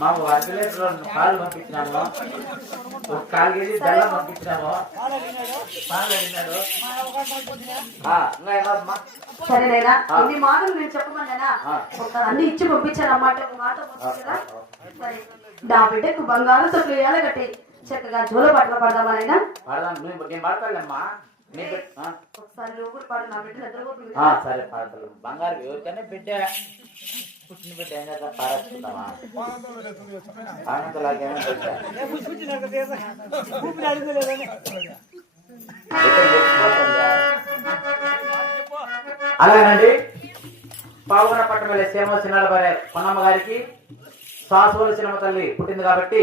మా వర్గలేరు పాలు పంపించినాము, ఒక 1/4 కేజీ బెల్లం పంపించినాము, పాలు అడిగినాడు. సరేనైనా ఇన్ని మాటలు నేను చెప్పమన్నా అన్ని ఇచ్చి పంపించాను అన్నమాట. ఒక మాట కదా సరే, నా బిడ్డకు బంగారు తొట్లు వేయాలి కట్టి చక్కగా జోల పట్ల పడదామనైనా ఒకసారి నువ్వు కూడా పాడు, నా బిడ్డ నిద్రపోతుంది. సరే పాడతాను. బంగారు ఎవరికైనా బిడ్డ పుట్టిన బిడ్డ ఏం చేద్దాం పారేసుకుంటామా? ఆనందలాగేనా అలాగేనండి. పావుగన పట్టణ సేమ సినాల భార్య పొన్నమ్మ గారికి సాసువల చిన్నమ్మ తల్లి పుట్టింది కాబట్టి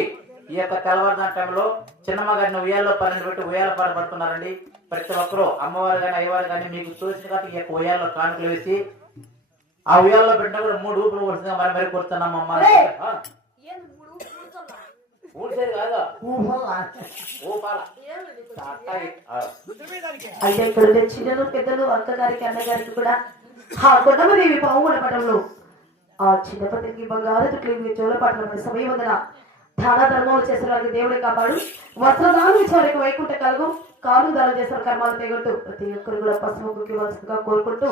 ఈ యొక్క తెల్లవారుజాము టైంలో చిన్నమ్మ గారిని ఉయ్యాల్లో 12 పెట్టి ఉయ్యాల పాట పడుతున్నారండి. ప్రతి ఒక్కరూ అమ్మవారు కానీ అయ్యవారు కానీ మీకు చూసిన కాబట్టి ఈ యొక్క ఉయ్యాల్లో కానుకలు వేసి ఆ ఉయ్యాల్లో పెట్టిన కూడా 3 ఊపులు వరుసగా మరి కూర్చున్నాం. అమ్మ అయితే ఇక్కడ చిన్నలు పెద్దలు అక్కగారికి అన్నగారికి కూడా ఆ కొండమదేవి పావుగన పట్టణంలో ఆ చిన్నపతికి బంగారు తుట్లు చోళ పట్టణం సమయం వందన దాన ధర్మాలు చేసిన వారికి దేవుడే కాపాడు, వస్త్రదానం ఇచ్చే వారికి వైకుంఠ కలుగు, కాలు దానం చేసిన కర్మాలు తెగొట్టు ప్రతి ఒక్కరు కూడా పసుపుకి వలసగా కోరుకుంటూ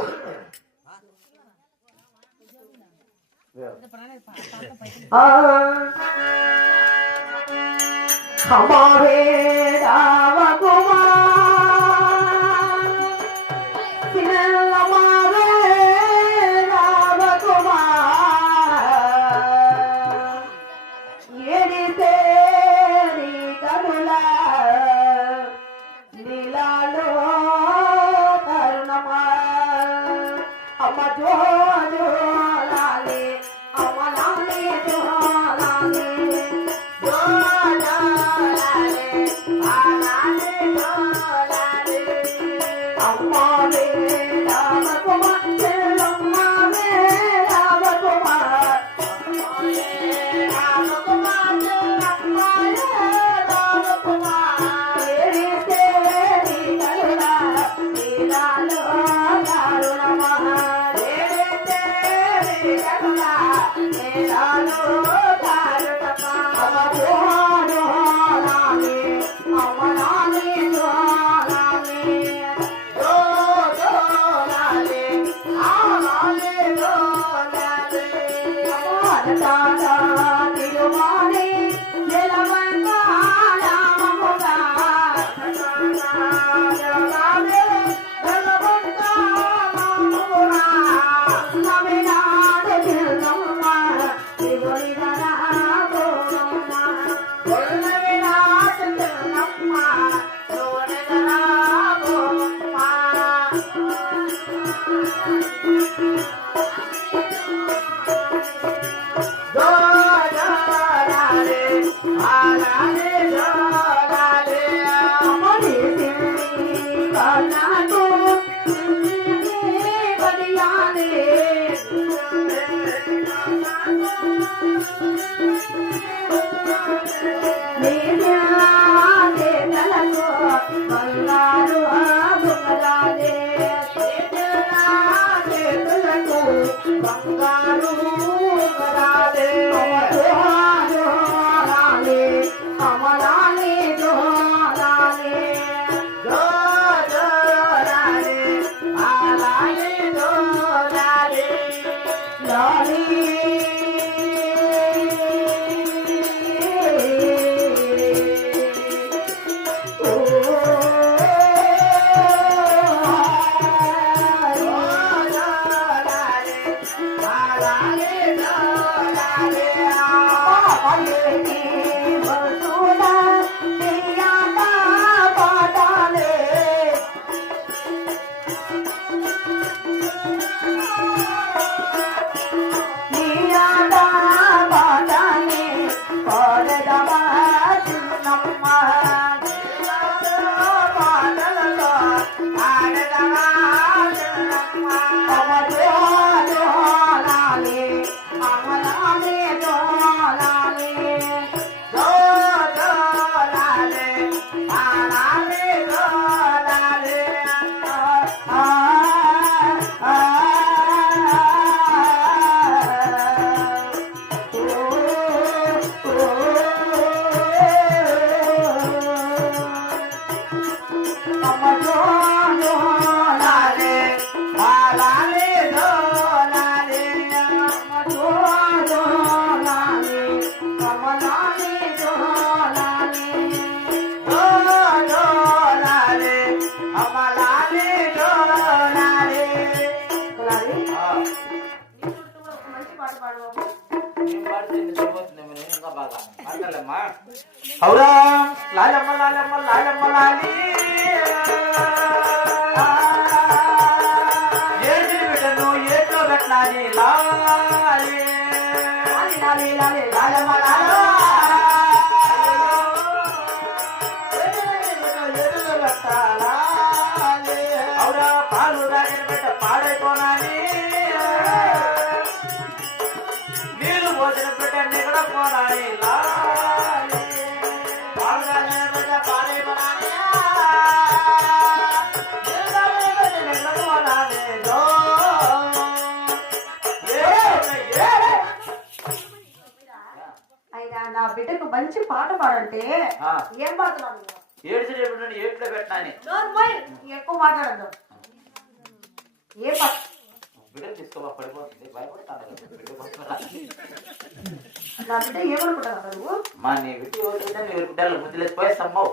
బాగా మాట్లాడలేమ్మా. అవురా లాలమ్మ లాలమ్మ లాలమ్మ లాలి ఏది బిడ్డను ఏట్లో పెట్టాలి లాలి లాలి లాలి లాలమ్మ లాల అవురా పాలు రాగిన బిడ్డ పాడైపోనాలి నీళ్ళు పోసిన బిడ్డ నిగడ పోనాలి లాలి పాలు రాగిన బిడ్డ పాడైపోనాలి నిగడ పోనాలి అయినా నా బిడ్డకు మంచి పాట పాడంటే ఏం పాడుతున్నావు నువ్వు? ఏడ్చి రేపు ఏట్లో పెట్టాని నోర్మోయ్, ఎక్కువ మాట్లాడద్దు. ఏ పాట? బిడ్డ తీసుకోవా పడిపోతుంది భయపడతాను నా బిడ్డ ఏమనుకుంటావు నువ్వు? మా నీ బిడ్డ ఎవరు బిడ్డ నీ బిడ్డలు ముద్దులేసి పోయేస్తామ్మో